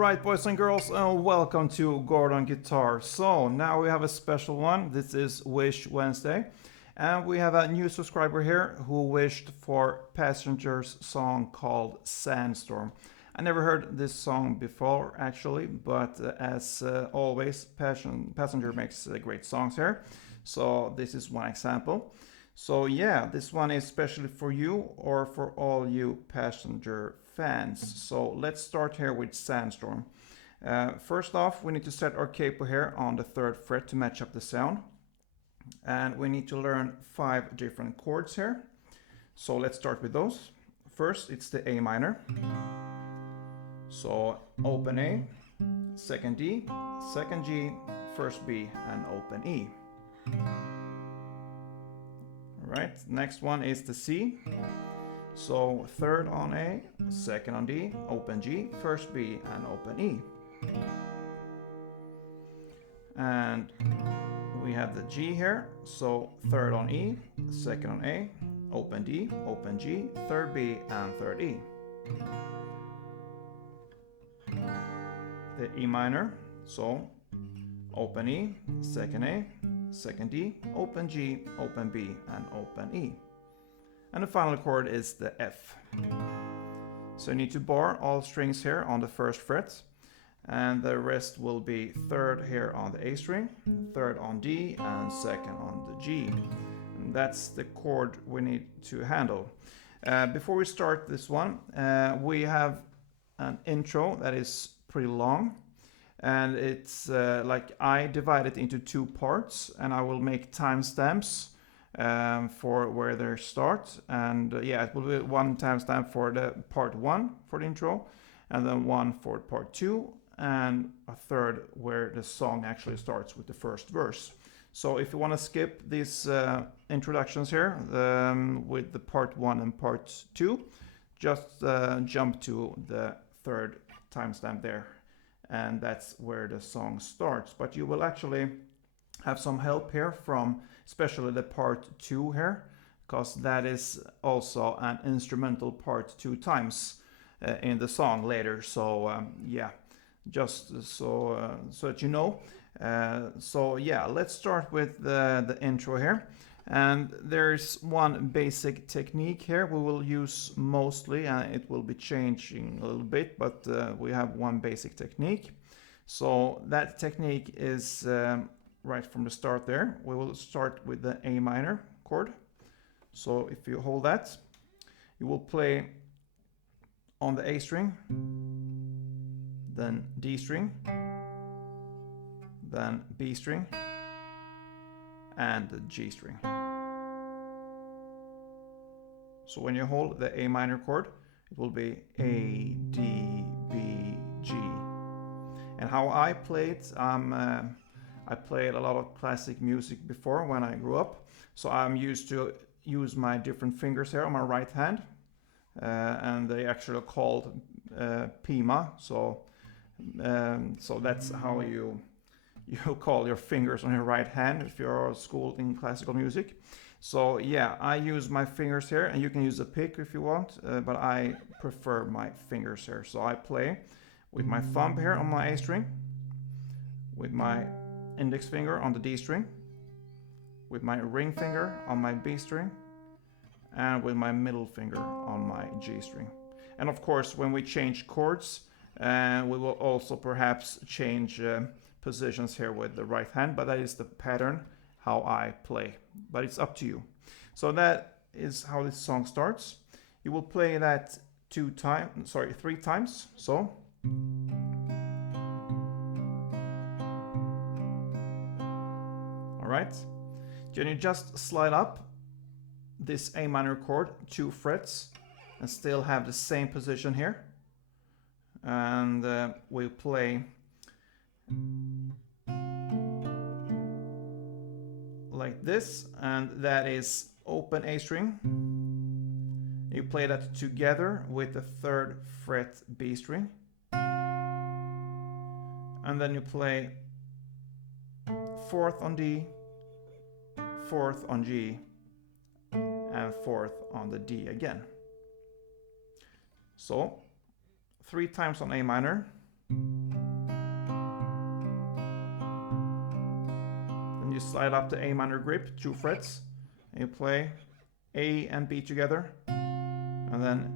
Alright, boys and girls, welcome to Gordon Guitar. So, now we have a special one. This is Wish Wednesday. And we have a new subscriber here who wished for Passenger's song called Sandstorm. I never heard this song before, actually, but as always, Passenger makes great songs here. So, this is one example. So yeah, this one is especially for you or for all you Passenger fans. So let's start here with Sandstorm. First off, we need to set our capo here on the 3rd fret to match up the sound. And we need to learn 5 different chords here. So let's start with those. First, it's the A minor. So open A, 2nd D, 2nd G, 1st B, and open E. Right, next one is the C. So 3rd on A, 2nd on D, open G, 1st B, and open E. And we have the G here. So 3rd on E, 2nd on A, open D, open G, 3rd B, and 3rd E. The E minor. So open E, 2nd A, 2nd D, open G, open B, and open E. And the final chord is the F. So you need to bar all strings here on the 1st fret, and the rest will be 3rd here on the A string, 3rd on D, and 2nd on the G. And that's the chord we need to handle. Before we start this one, we have an intro that is pretty long. And it's like I divide it into 2 parts, and I will make timestamps for where they start. And yeah, it will be 1 timestamp for the part 1 for the intro, and then 1 for part 2, and a 3rd where the song actually starts with the 1st verse. So if you want to skip these introductions here with the part 1 and part 2, just jump to the 3rd timestamp there. And that's where the song starts. But you will actually have some help here from especially the part 2 here, because that is also an instrumental part 2 times in the song later. So yeah, just so that you know. So yeah, let's start with the intro here. And there's one basic technique here we will use mostly, and it will be changing a little bit, but we have one basic technique. So that technique is right from the start there. We will start with the A minor chord. So if you hold that, you will play on the A string, then D string, then B string, and the G string. So when you hold the A minor chord, it will be A, D, B, G. And how I play it, I played a lot of classic music before when I grew up. So I'm used to use my different fingers here on my right hand. And they actually are called Pima. So that's how you call your fingers on your right hand if you're schooled in classical music. So yeah, I use my fingers here, and you can use a pick if you want, but I prefer my fingers here. So I play with my thumb here on my A string, with my index finger on the D string, with my ring finger on my B string, and with my middle finger on my G string. And of course, when we change chords, we will also perhaps change positions here with the right hand, but that is the pattern how I play, but it's up to you. So that is how this song starts. You will play that 3 times. So all right, then you just slide up this A minor chord 2 frets and still have the same position here, and we play like this, and that is open A string. You play that together with the 3rd fret B string, and then you play 4th on D, 4th on G, and 4th on the D again. So 3 times on A minor, Then you slide up the A minor grip, 2 frets, and you play A and B together, and then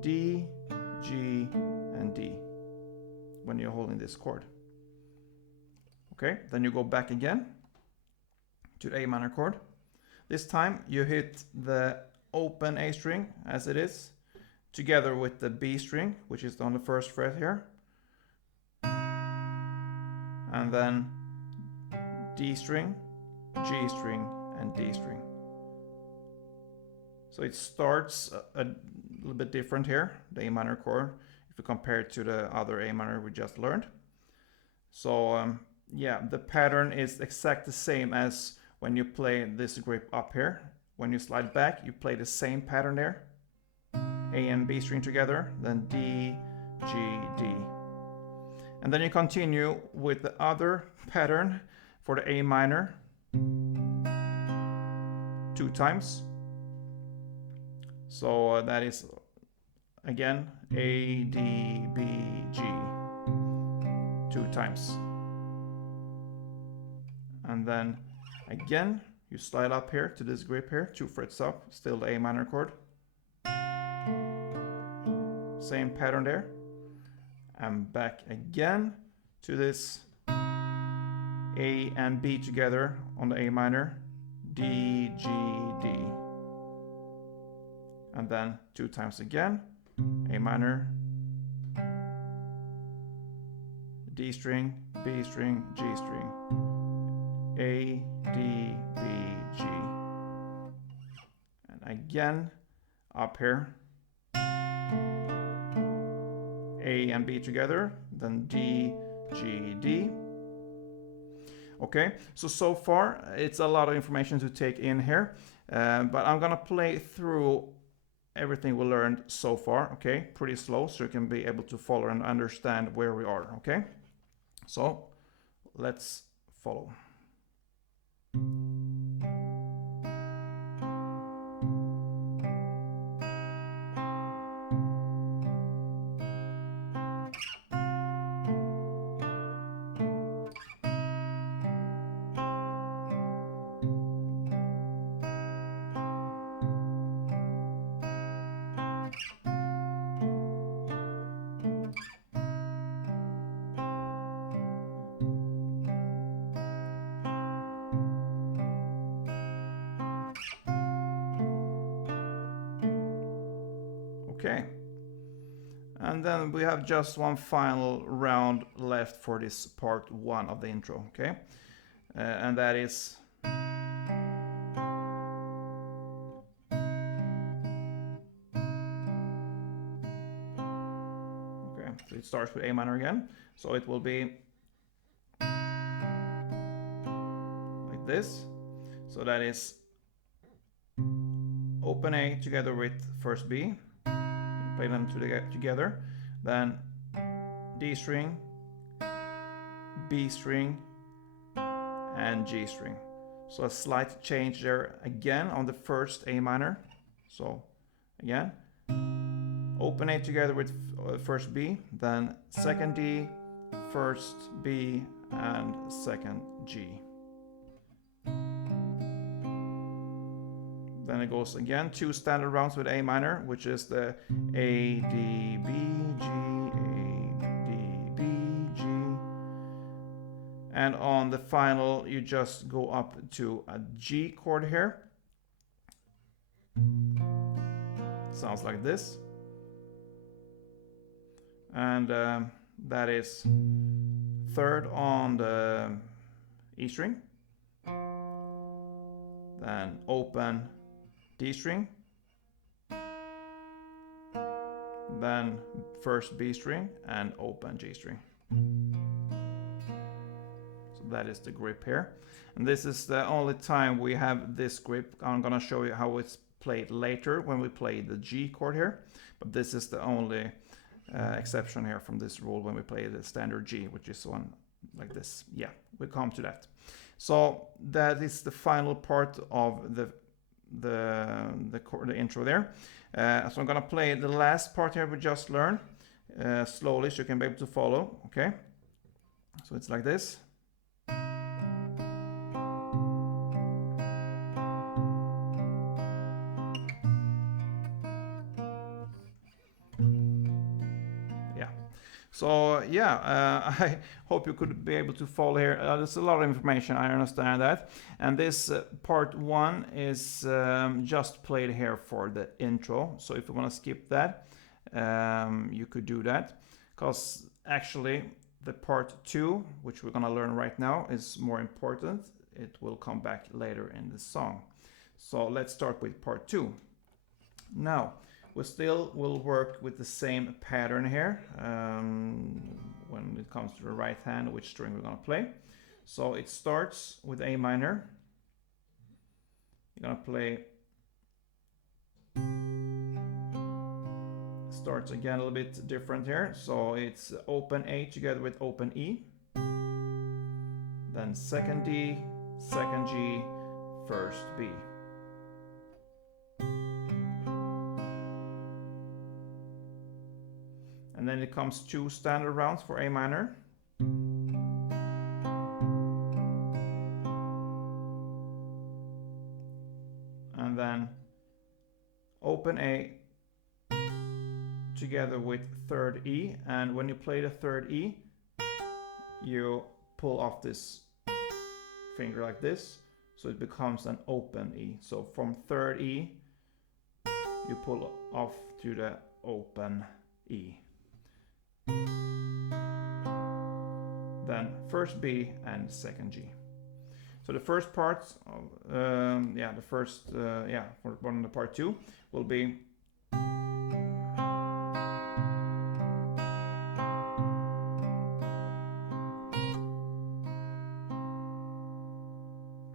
D, G, and D when you're holding this chord. Okay, then you go back again to the A minor chord. This time you hit the open A string as it is, together with the B string, which is on the first fret here, and then D string, G string, and D string. So it starts a little bit different here, the A minor chord, if you compare it to the other A minor we just learned. So yeah, the pattern is exactly the same as when you play this grip up here. When you slide back, you play the same pattern there. A and B string together, then D, G, D. And then you continue with the other pattern for the A minor 2 times. So that is again A, D, B, G 2 times. And then again you slide up here to this grip here, 2 frets up, still the A minor chord. Same pattern there. And back again to this A and B together on the A minor, D, G, D. And then 2 times again, A minor, D string, B string, G string, A, D, B, G. And again, up here, A and B together, then D, G, D. Okay, so far it's a lot of information to take in here, but I'm gonna play through everything we learned so far, okay, pretty slow, so you can be able to follow and understand where we are, okay? So let's follow. Okay, and then we have just one final round left for this part 1 of the intro, okay? And that is okay, so it starts with A minor again, so it will be like this. So that is open A together with first B, play them together, then D string, B string, and G string. So a slight change there again on the first A minor. So again, open A together with first B, then second D, first B, and second G. Then it goes again 2 standard rounds with A minor, which is the A, D, B, G, A, D, B, G. And on the final, you just go up to a G chord here. Sounds like this. And that is 3rd on the E string. Then open D string, then first B string and open G string. So that is the grip here. And this is the only time we have this grip. I'm gonna show you how it's played later when we play the G chord here. But this is the only exception here from this rule when we play the standard G, which is one like this. Yeah, we'll come to that. So that is the final part of the intro there. So I'm gonna play the last part here we just learned. slowly so you can be able to follow. Okay, so it's like this. Yeah. So yeah, I hope you could be able to follow here. There's a lot of information, I understand that. And this part 1 is just played here for the intro. So if you want to skip that, you could do that. Because actually the part 2, which we're going to learn right now, is more important. It will come back later in the song. So let's start with part 2. Now, we still will work with the same pattern here when it comes to the right hand, which string we're going to play. So it starts with A minor. You're going to play, starts again a little bit different here. So it's open A together with open E. Then second D, second G, first B. And then it comes 2 standard rounds for A minor. And then open A together with third E. And when you play the third E, you pull off this finger like this. So it becomes an open E. So from third E, you pull off to the open E. Then first B and second G. So the first part of for one of the part 2 will be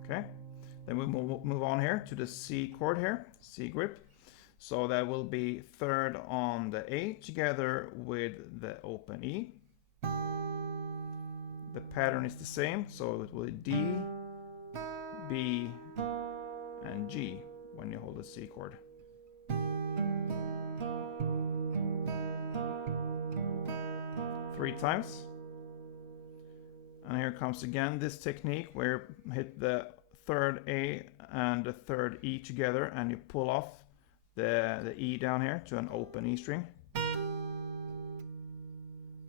okay. Then we move on here to the C chord here, C grip. So that will be third on the A together with the open E. The pattern is the same, so it will be D, B, and G when you hold the C chord. Three times. And here comes again this technique where you hit the third A and the third E together and you pull off the E down here to an open E string.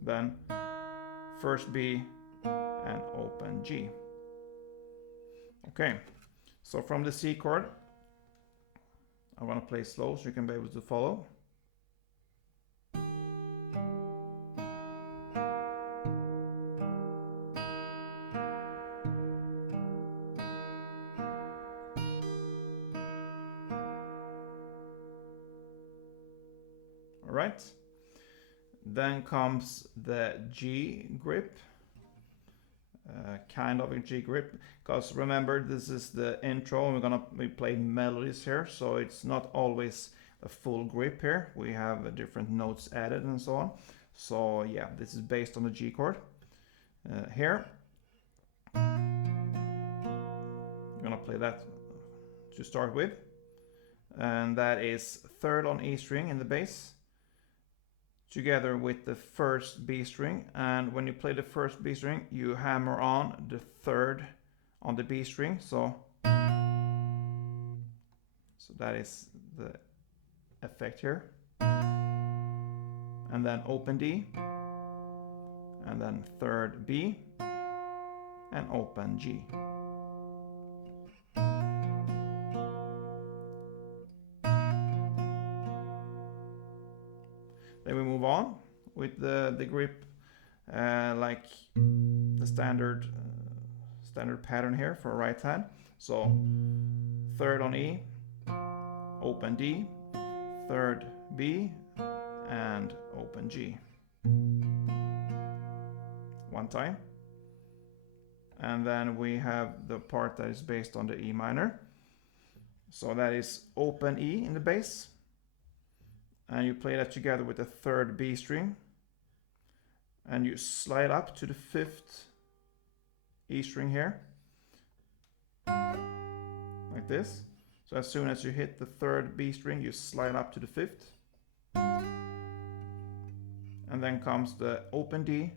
Then first B and open G. Okay, so from the C chord, I want to play slow so you can be able to follow. All right, then comes the G grip. Kind of a G grip, because remember this is the intro and we're gonna be playing melodies here, so it's not always a full grip here. We have different notes added and so on. So yeah, this is based on the G chord. Here I'm gonna play that to start with, and that is third on E string in the bass together with the first B string, and when you play the first B string you hammer on the third on the B string, so that is the effect here, and then open D, and then third B and open G. Then we move on with the grip like the standard pattern here for right hand. So third on E, open D, third B, and open G. One time. And then we have the part that is based on the E minor. So that is open E in the bass. And you play that together with the third B string. And you slide up to the fifth E string here. Like this. So as soon as you hit the third B string, you slide up to the fifth. And then comes the open D,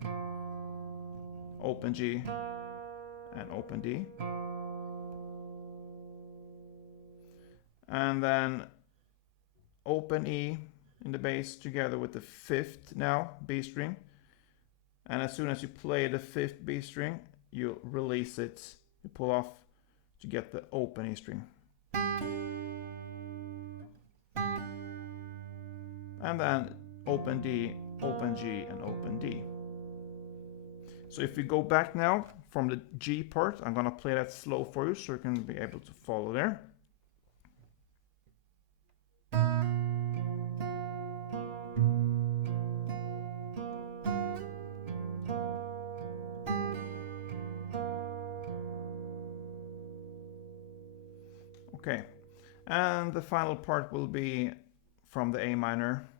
open G, and open D. And then open E in the bass together with the fifth now B string. And as soon as you play the fifth B string, you release it, you pull off to get the open E string. And then open D, open G, and open D. So if we go back now from the G part, I'm gonna play that slow for you so you can be able to follow there. Okay, and the final part will be from the A minor.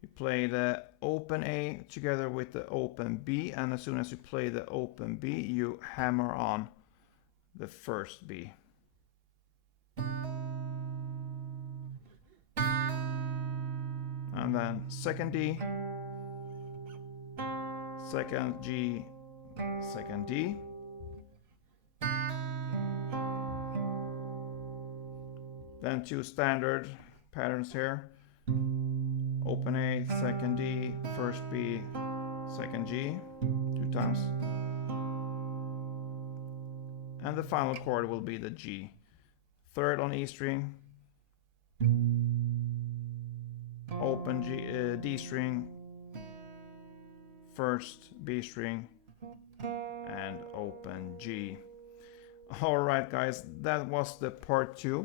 You play the open A together with the open B, and as soon as you play the open B, you hammer on the first B. And then second D, second G, second D. Then two standard patterns here. Open A, second D, first B, second G, 2 times. And the final chord will be the G. Third on E string, open G, D string, first B string, and open G. Alright guys, that was the part 2.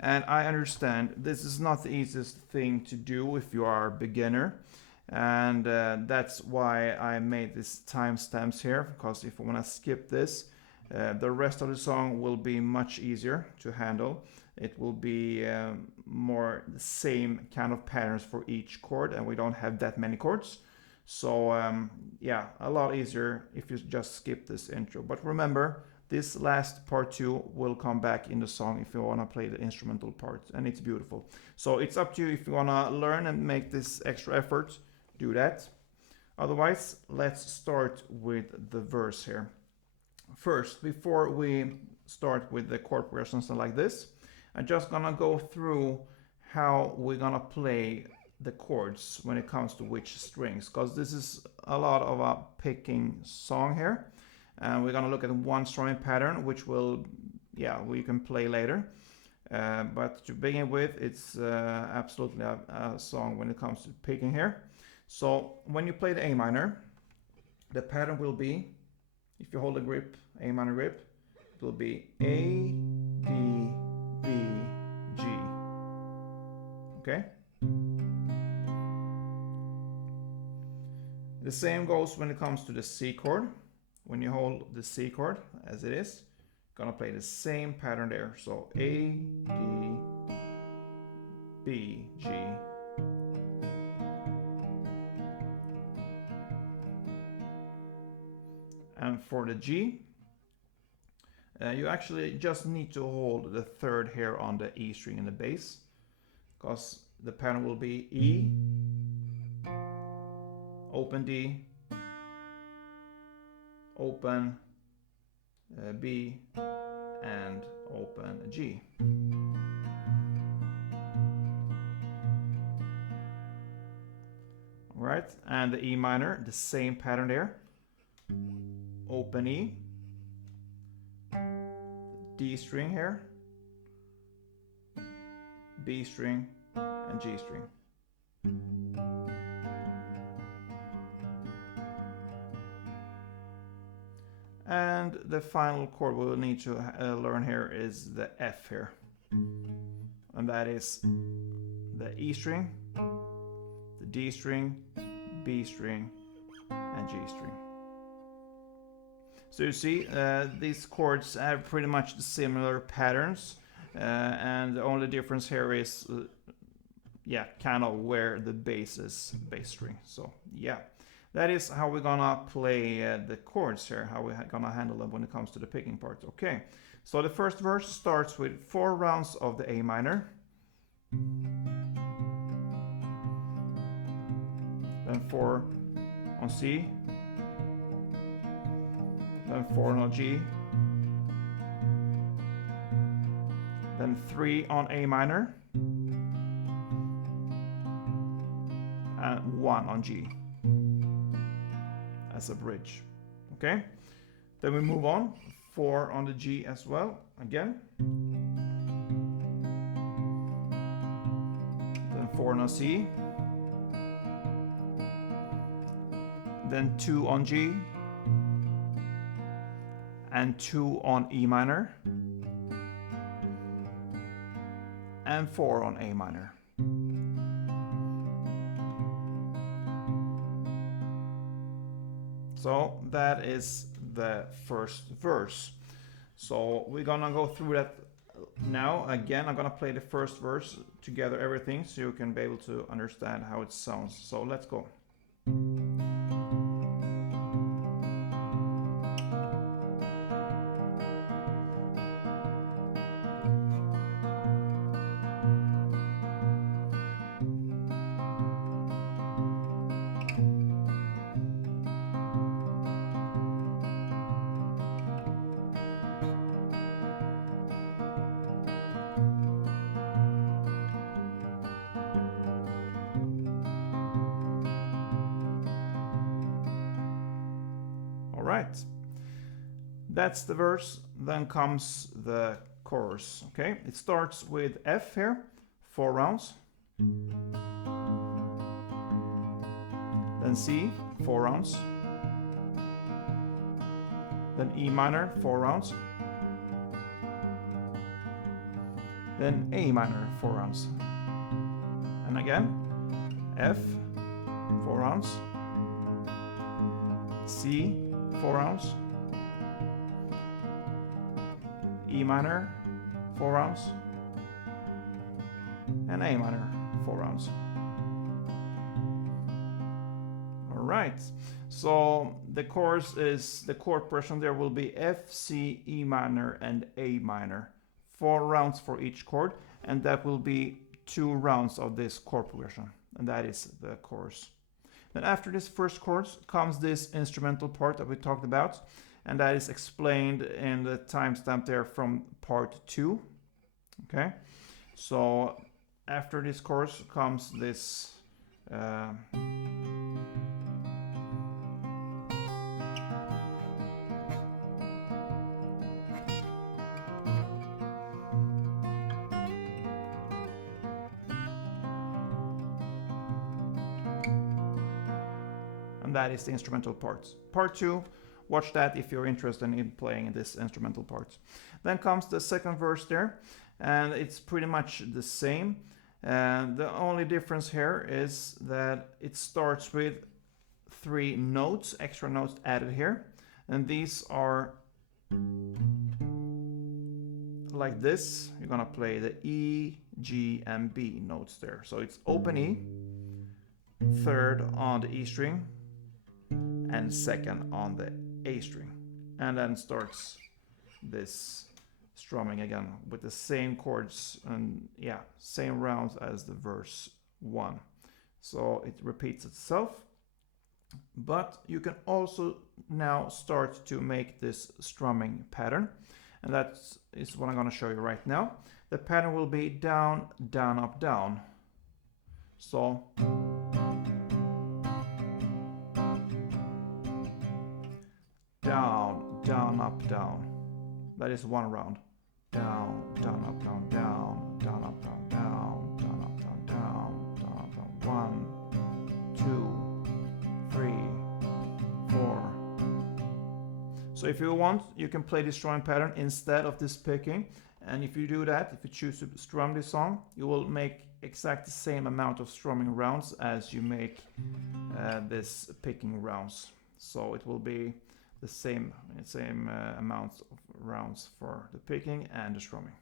And I understand this is not the easiest thing to do if you are a beginner, and that's why I made these timestamps here, because if you want to skip this, the rest of the song will be much easier to handle. It will be more the same kind of patterns for each chord, and we don't have that many chords. So yeah, a lot easier if you just skip this intro. But remember, this last part 2 will come back in the song if you want to play the instrumental part, and it's beautiful. So it's up to you if you want to learn and make this extra effort, do that. Otherwise, let's start with the verse here. First, before we start with the chord progressions like this, I'm just gonna go through how we're gonna play the chords when it comes to which strings, because this is a lot of a picking song here. And we're gonna look at one strumming pattern, which will, yeah, we can play later. But to begin with, it's absolutely a song when it comes to picking here. So when you play the A minor, the pattern will be, if you hold the grip, A minor grip, it will be A, D, B, G. Okay? The same goes when it comes to the C chord. When you hold the C chord as it is, gonna play the same pattern there. So A, D, B, G. And for the G, you actually just need to hold the third here on the E string in the bass, because the pattern will be E, open D, open B, and open G. Alright, and the E minor, the same pattern there. Open E, D string here, B string, and G string. And the final chord we will need to learn here is the F here. And that is the E string, the D string, B string, and G string. So you see, these chords have pretty much the similar patterns, and the only difference here is, yeah, kind of where the bass is, bass string. So yeah. That is how we're gonna play the chords here, how we're gonna handle them when it comes to the picking part. Okay, so the first verse starts with 4 rounds of the A minor. Then 4 on C, then 4 on G, then 3 on A minor, and 1 on G as a bridge. Okay, then we move on, 4 on the G as well, again, then 4 on C, then 2 on G, and 2 on E minor, and 4 on A minor. So that is the first verse. So we're gonna go through that now. Again, I'm gonna play the first verse together, everything, so you can be able to understand how it sounds. So let's go. Right, that's the verse. Then comes the chorus. Okay, it starts with F here, 4 rounds, then C, 4 rounds, then E minor, 4 rounds, then A minor, 4 rounds, and again F, 4 rounds, C, 4 rounds, E minor, 4 rounds, and A minor, 4 rounds. All right, so the chorus is, the chord progression there will be F, C, E minor, and A minor. 4 rounds for each chord, and that will be 2 rounds of this chord progression, and that is the chorus. Then after this first chorus comes this instrumental part that we talked about, and that is explained in the timestamp there from part 2. Okay, so after this chorus comes this and that is the instrumental parts. Part 2, watch that if you're interested in playing this instrumental parts. Then comes the second verse there, and it's pretty much the same. And the only difference here is that it starts with 3 notes, extra notes added here, and these are like this. You're gonna play the E, G, and B notes there. So it's open E, 3rd on the E string, and 2nd on the A string, and then starts this strumming again with the same chords and yeah, same rounds as the verse 1. So it repeats itself, but you can also now start to make this strumming pattern, and that is what I'm going to show you right now. The pattern will be down, down, up, down. So down, down, up, down. That is 1 round. Down, down, up, down, down, down, up, down, down, down, up, down, down, down, up, down. 1, 2, 3, 4. So if you want, you can play this strumming pattern instead of this picking. And if you do that, if you choose to strum this song, you will make exact the same amount of strumming rounds as you make this picking rounds. So it will be the same amount of rounds for the picking and the strumming.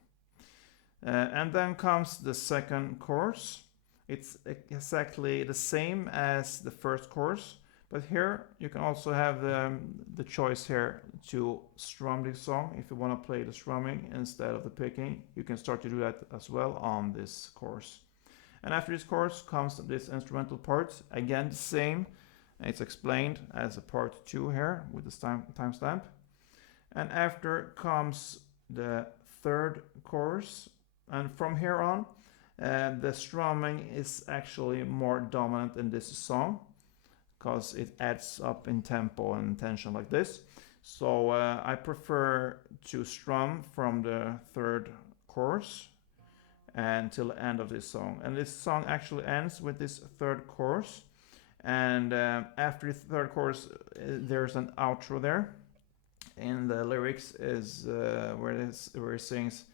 And then comes the second chorus. It's exactly the same as the first chorus, but here you can also have the choice here to strum this song. If you want to play the strumming instead of the picking, you can start to do that as well on this chorus. And after this chorus comes this instrumental part, again the same It's explained as a part 2 here with this timestamp. And after comes the third chorus, and from here on the strumming is actually more dominant in this song because it adds up in tempo and tension like this. So I prefer to strum from the third chorus until the end of this song. And this song actually ends with this third chorus. And after the third chorus, there's an outro there. In the lyrics is where it sings,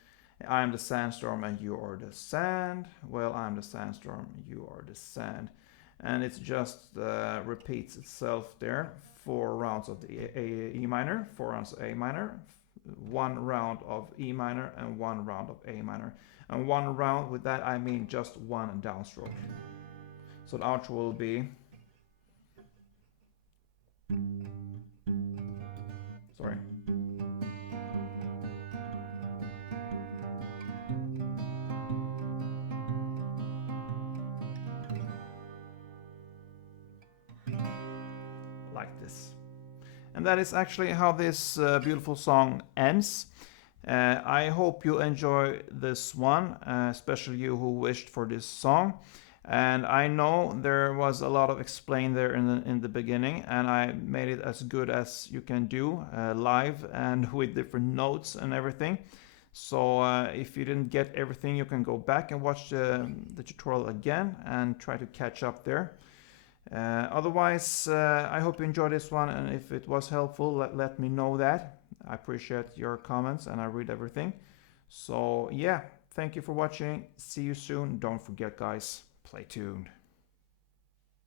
"I am the sandstorm and you are the sand. Well, I'm the sandstorm, you are the sand." And it just repeats itself there. 4 rounds of the E minor, 4 rounds of A minor, 1 round of E minor, and 1 round of A minor. And 1 round, with that I mean just 1 downstroke. So the outro will be, sorry. Like this. And that is actually how this beautiful song ends. I hope you enjoy this one, especially you who wished for this song. And I know there was a lot of explain there in the beginning, and I made it as good as you can do live and with different notes and everything. So if you didn't get everything, you can go back and watch the tutorial again and try to catch up there. Otherwise, I hope you enjoyed this one, and if it was helpful, let me know that. I appreciate your comments and I read everything. So yeah, thank you for watching. See you soon. Don't forget, guys, play tuned.